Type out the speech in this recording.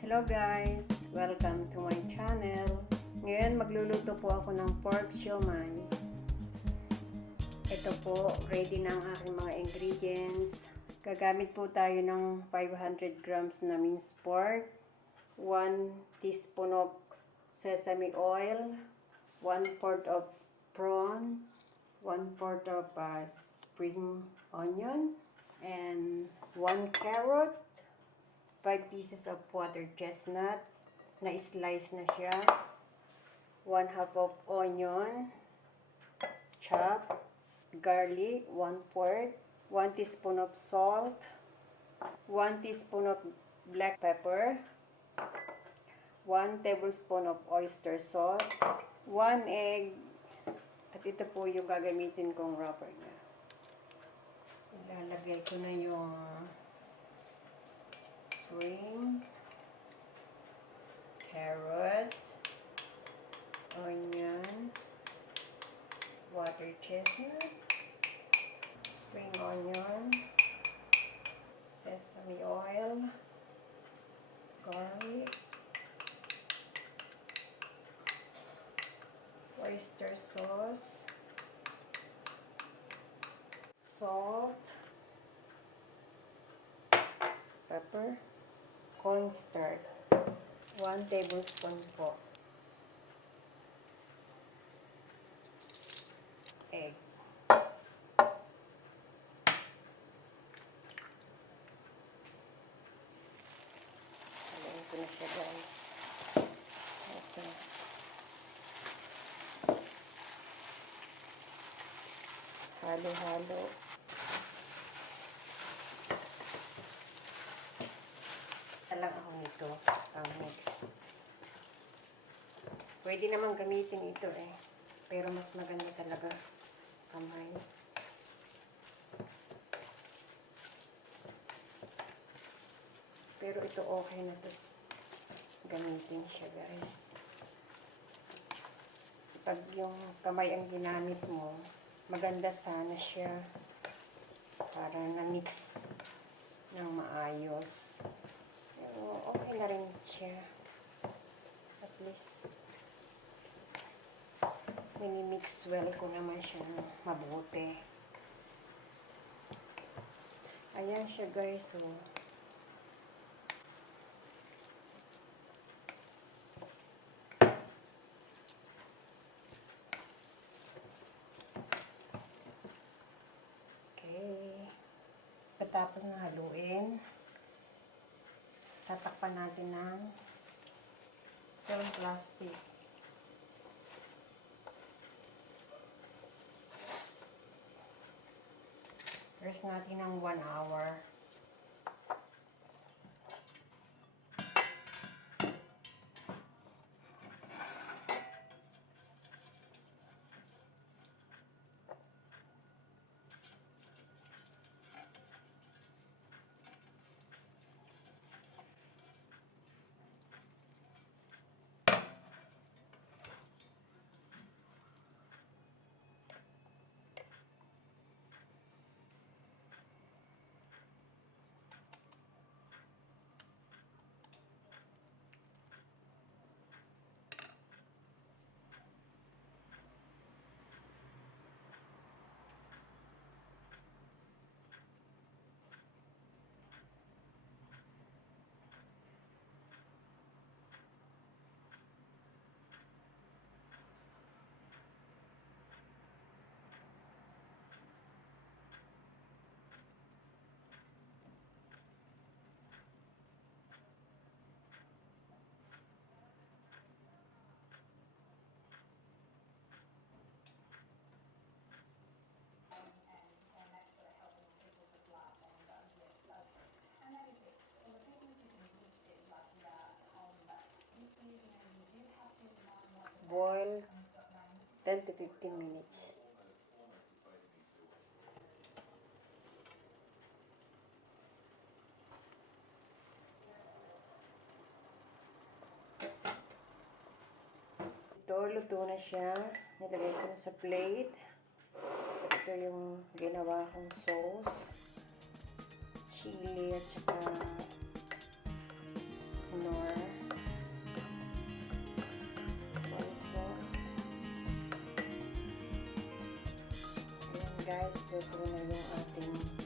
Hello guys! Welcome to my channel. Ngayon magluluto po ako ng pork siomai. Ito po, ready na ang aking mga ingredients. Gagamit po tayo ng 500 grams na minced pork, 1 teaspoon of sesame oil, 1/4 of prawn, 1/4 of spring onion, and 1 carrot, 5 pieces of water chestnut na slice na siya, 1/2 of onion chop, garlic 1/4, 1 teaspoon of salt, 1 teaspoon of black pepper, 1 tablespoon of oyster sauce, 1 egg, at ito po yung gagamitin kong wrapper niya. Ilalagay ko na yung spring, carrot, onion, water chestnut, spring onion, sesame oil, garlic, oyster sauce, salt, pepper, cornstarch, 1 tablespoon po, egg. Halayin ko na siya guys. Ito. Halo-halo. Lang ako nito ang mix. Pwede naman gamitin ito pero mas maganda talaga kamay. Pero ito okay na to, gamitin siya guys. Pag yung kamay ang ginamit mo, maganda sana siya para na-mix ng maayos. Okay na rin siya. At least mini-mix well ko naman siya mabuti. Ayan siya guys. Okay. Pagkatapos na haluin, tatakpan natin ng film plastic. Rest natin ng 1 hour. Boil 10 to 15 minutes. Ito, luto na siya. Nilagay ko na sa plate. Ito yung ginawa kong sauce. Chili at saka nor. guys, luto na yung ating